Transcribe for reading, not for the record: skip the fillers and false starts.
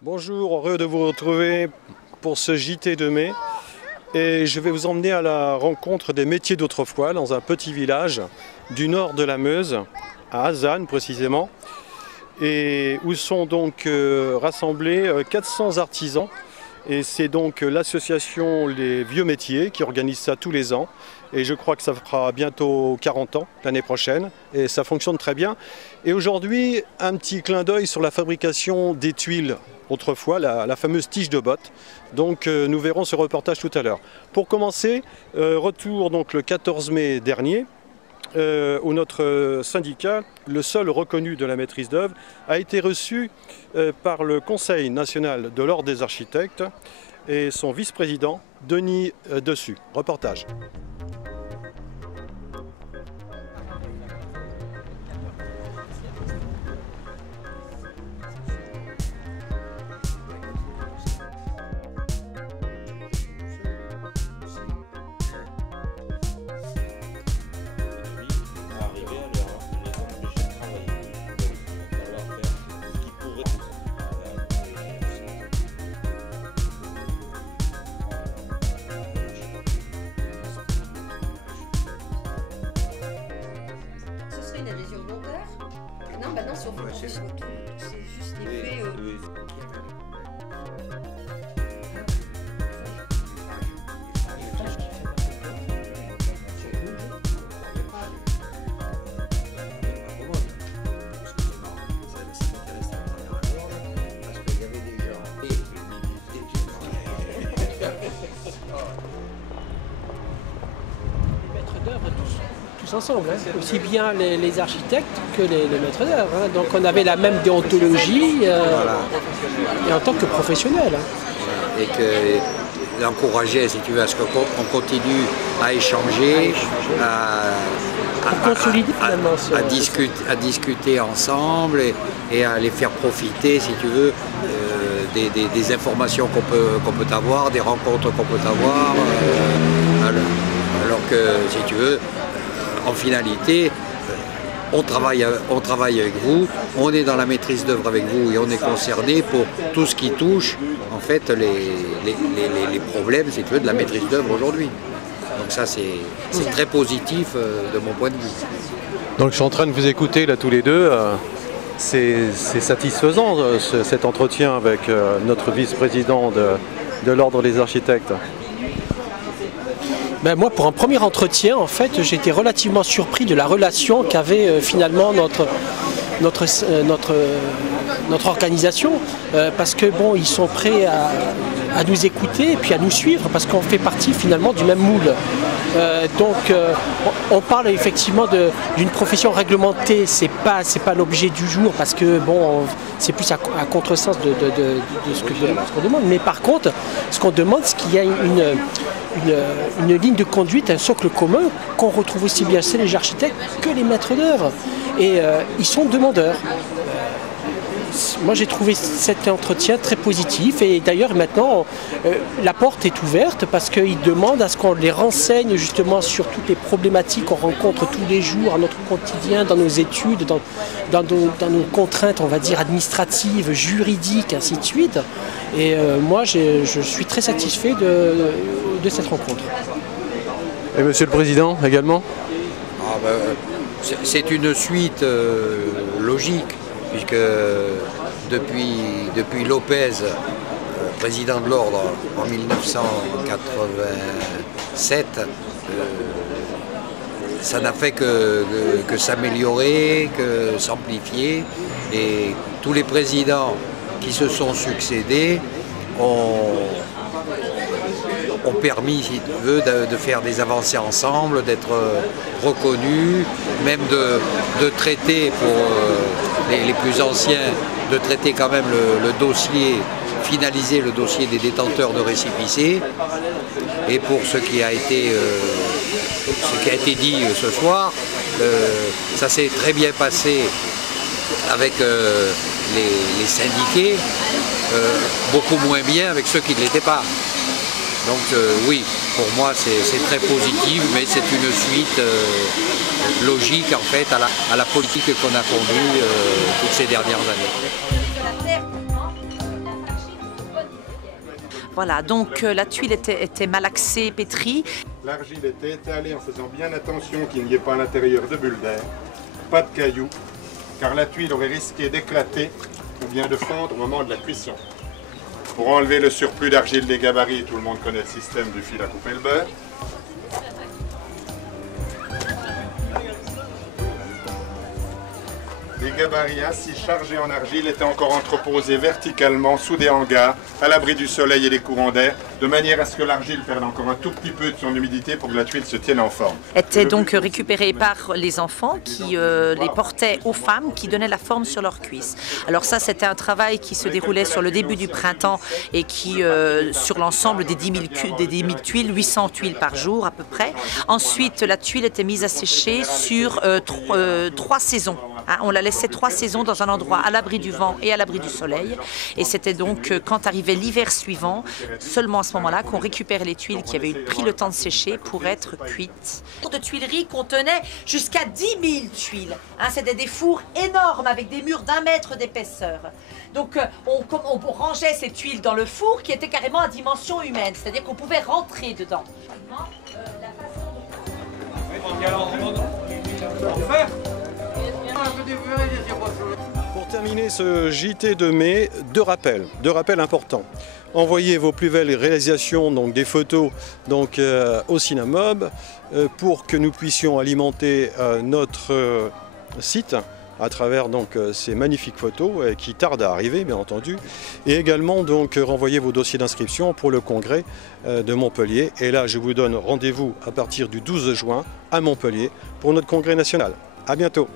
Bonjour, heureux de vous retrouver pour ce JT de mai. Et je vais vous emmener à la rencontre des métiers d'autrefois dans un petit village du nord de la Meuse, à Hazanne précisément, et où sont donc rassemblés 400 artisans. Et c'est donc l'association Les Vieux Métiers qui organise ça tous les ans. Et je crois que ça fera bientôt 40 ans l'année prochaine. Et ça fonctionne très bien. Et aujourd'hui, un petit clin d'œil sur la fabrication des tuiles. Autrefois, la fameuse tige de botte. Donc nous verrons ce reportage tout à l'heure. Pour commencer, retour donc le 14 mai dernier, où notre syndicat, le seul reconnu de la maîtrise d'œuvre, a été reçu par le Conseil national de l'Ordre des architectes et son vice-président, Denis Dessus. Reportage. Une adhésion volontaire? Non, bah non, sur c'est juste l'effet. Ensemble, hein. Aussi bien les architectes que les maîtres d'œuvre. Hein. Donc on avait la même déontologie et en tant que professionnel. Hein. Et que l'encourager, si tu veux, à ce qu'on continue à échanger, à discuter ensemble et à les faire profiter, si tu veux, des informations qu'on peut avoir, des rencontres qu'on peut avoir. Alors que, si tu veux, en finalité, on travaille avec vous, on est dans la maîtrise d'œuvre avec vous et on est concerné pour tout ce qui touche en fait les problèmes, si tu veux, de la maîtrise d'œuvre aujourd'hui. Donc ça c'est très positif de mon point de vue. Donc je suis en train de vous écouter là tous les deux. C'est satisfaisant cet entretien avec notre vice-président de l'Ordre des architectes. Ben moi, pour un premier entretien, en fait, j'étais relativement surpris de la relation qu'avait finalement notre organisation, parce que bon, ils sont prêts à nous écouter et puis à nous suivre, parce qu'on fait partie finalement du même moule. Donc, on parle effectivement d'une profession réglementée. C'est pas l'objet du jour, parce que bon, c'est plus à contresens de ce qu'on demande. Mais par contre, ce qu'on demande, c'est qu'il y a une ligne de conduite, un socle commun qu'on retrouve aussi bien chez les architectes que les maîtres d'œuvre. Et ils sont demandeurs. Moi j'ai trouvé cet entretien très positif et d'ailleurs maintenant la porte est ouverte parce qu'ils demandent à ce qu'on les renseigne justement sur toutes les problématiques qu'on rencontre tous les jours à notre quotidien, dans nos études, dans nos contraintes on va dire administratives, juridiques, ainsi de suite. Et moi je suis très satisfait de cette rencontre. Et Monsieur le Président également? C'est une suite logique, puisque depuis Lopez, président de l'Ordre en 1987, ça n'a fait que s'améliorer, que s'amplifier, et tous les présidents qui se sont succédés ont permis, si tu veux, de faire des avancées ensemble, d'être reconnus, même de traiter pour les plus anciens, de traiter quand même le dossier, finaliser le dossier des détenteurs de récépissés. Et pour ce qui a été dit ce soir, ça s'est très bien passé avec les syndiqués, beaucoup moins bien avec ceux qui ne l'étaient pas. Donc oui, pour moi c'est très positif, mais c'est une suite logique en fait à la politique qu'on a conduite toutes ces dernières années. Voilà, donc la tuile était malaxée, pétrie. L'argile était étalée en faisant bien attention qu'il n'y ait pas à l'intérieur de bulles d'air, pas de cailloux, car la tuile aurait risqué d'éclater ou bien de fondre au moment de la cuisson. Pour enlever le surplus d'argile des gabarits, tout le monde connaît le système du fil à couper le beurre. Les gabarits ainsi chargés en argile étaient encore entreposés verticalement sous des hangars, à l'abri du soleil et des courants d'air, de manière à ce que l'argile perde encore un tout petit peu de son humidité pour que la tuile se tienne en forme. Était donc récupérée par les enfants qui les portaient aux femmes qui donnaient la forme sur leurs cuisses. Alors ça, c'était un travail qui se déroulait sur le début du printemps et qui, sur l'ensemble des 10 000 tuiles, 800 tuiles par jour à peu près. Ensuite, la tuile était mise à sécher sur 3 saisons. On la laissait 3 saisons dans un endroit à l'abri du vent et à l'abri du soleil. Et c'était donc quand arrivait l'hiver suivant, seulement à ce moment-là, qu'on récupérait les tuiles qui avaient pris le temps de sécher pour être cuites. Le four de tuilerie contenait jusqu'à 10 000 tuiles. C'était des fours énormes avec des murs d'1 mètre d'épaisseur. Donc on rangeait ces tuiles dans le four qui était carrément à dimension humaine, c'est-à-dire qu'on pouvait rentrer dedans. Pour terminer ce JT de mai, deux rappels importants. Envoyez vos plus belles réalisations, donc des photos donc, au Cinemob pour que nous puissions alimenter notre site à travers donc, ces magnifiques photos qui tardent à arriver bien entendu. Et également donc renvoyer vos dossiers d'inscription pour le congrès de Montpellier. Et là je vous donne rendez-vous à partir du 12 juin à Montpellier pour notre congrès national. À bientôt.